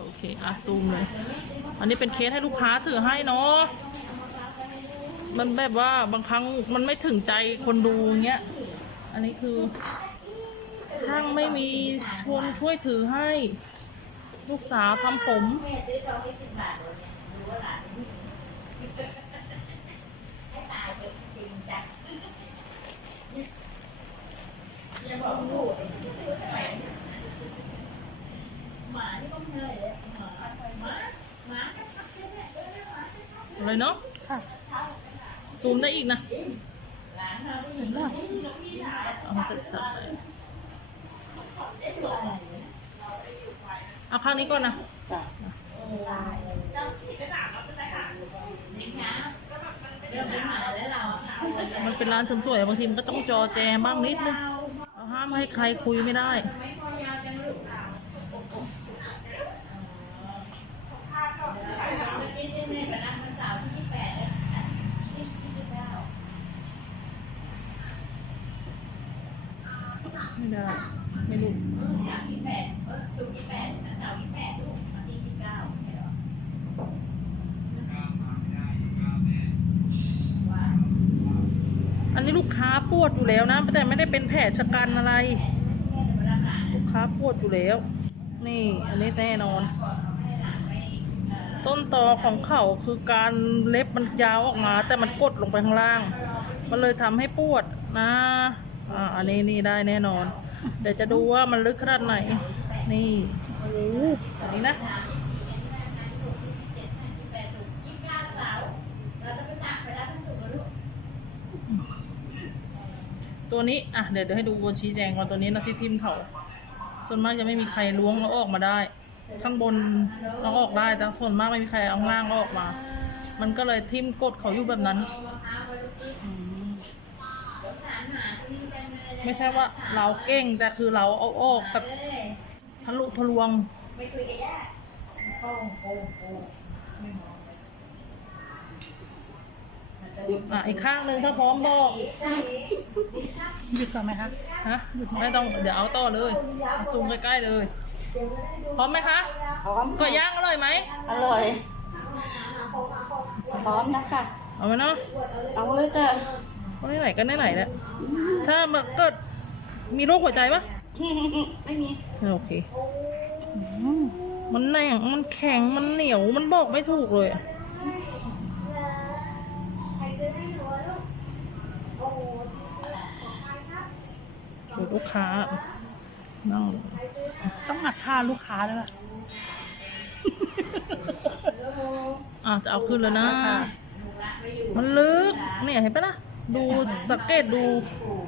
โอเค อะ ซูมเลย อันนี้เป็นเคสให้ลูกค้าถือให้เนาะ มันแบบว่าบางครั้งมันไม่ถึงใจคนดูเงี้ย อันนี้คือ ช่างไม่มีชวนช่วยถือให้ ลูกสาวทำผมแมาก็ทักอะไรเนาะค่ะซูมได้อีกนะหลานเราได้ยินว่านี่เราพี่หลานเอาสัดๆเลยเอาข้างนี้ก่อนนะจ้ะเรื่องหมาแล้วเรามันเป็นร้านเสริมสวยบางทีมันก็ต้องจอแจบ้างนิดนึงเอาห้ามให้ใครคุยไม่ได้ ไม่พอยาวจังลูกไม่กินที่นี่ไปรับวันเสาร์ที่ยี่แปดที่ที่เก้า ไม่ได้ ไม่รู้ สามที่แปดเออศุกร์ที่แปดเสาร์ที่แปดลูกอาทิตย์ที่เก้า ไม่หรอว่าอันนี้ลูกค้าปวดอยู่แล้วนะ แต่ไม่ได้เป็นแผลชะกันอะไร ลูกค้าปวดอยู่แล้ว นี่ อันนี้แน่นอน ต้นตอของเขาคือการเล็บมันยาวออกมา แต่มันกดลงไปข้างล่าง มันเลยทำให้ปวดนะ อ่าอันนี้นี่ได้แน่นอน เดี๋ยวจะดูว่ามันลึกขนาดไหน นี่อันนี้นะตัวนี้ อะ เดี๋ยวเดี๋ยวให้ดูบนชี้แจงก่อนตัวนี้นะที่ทิมเขาส่วนมากจะไม่มีใครล้วงแล้วออกมาได้ ข้างบนเราออกได้ แต่ส่วนมากไม่มีใครเอาข้างล่างออกมา มันก็เลยทิมกดเขาอยู่แบบนั้น เอามะพร้าว ไปลูกที่อืมสงสารหมาที่นี่จังเลยไม่ใช่ว่าเราเก่งแต่คือเราเอาออกแบบเอ้ยทะลุทะลวงไปคุยกับย่าโป้งโป้งโป้งอะอีกข้างหนึ่งถ้าพร้อมบอกหยุดก่อนไหมคะฮะไม่ต้องเดี๋ยวเอาต่อเลยซูมใกล้ๆเลยพร้อมไหมคะพร้อมก็ย่างอร่อยไหมอร่อยพร้อมนะคะเอาไหมเนาะเอาเลยจ้ะ เอาไหนๆก็ไหนๆแหละถ้ามาเกิดมีโรคหัวใจปะไม่มีโอเคมันแหน่งมันแข็งมันเหนียวมันบอกไม่ถูกเลยอะใครซื้อให้หนูอะลูกโอ้โหดูลูกค้านั่งต้องหัดท่าลูกค้าเลยป่ะอะจะเอาขึ้นแล้วนะค่ะมันลึกเนี่ยเห็นปะนะ ดูสังเกตดู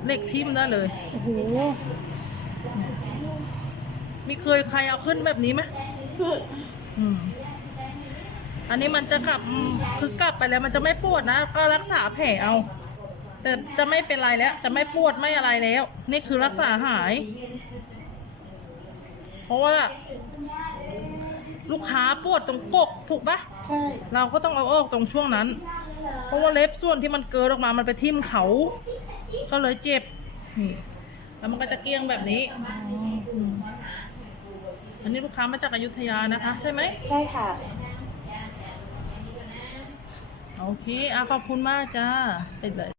เหล็กทิ่มได้เลย โอ้โห มีเคยใครเอาขึ้นแบบนี้ไหมอืมอันนี้มันจะกลับอืมคือกลับไปแล้วมันจะไม่ปวดนะก็รักษาแผลเอา แต่จะไม่เป็นไรแล้ว จะไม่ปวดไม่อะไรแล้ว นี่คือรักษาหาย เพราะว่า ลูกค้าปวดตรงกกถูกปะใช่เราก็ต้องเอาออกตรงช่วงนั้น เพราะว่าเล็บส่วนที่มันเกิดออกมามันไปทิ่มเขา ก็เลยเจ็บนี่แล้วมันก็จะเกลี้ยงแบบนี้อืมอันนี้ลูกค้ามาจากอยุธยานะคะ ใช่ไหม ใช่ค่ะ โอเคอะขอบคุณมากจ้า เป็นเลย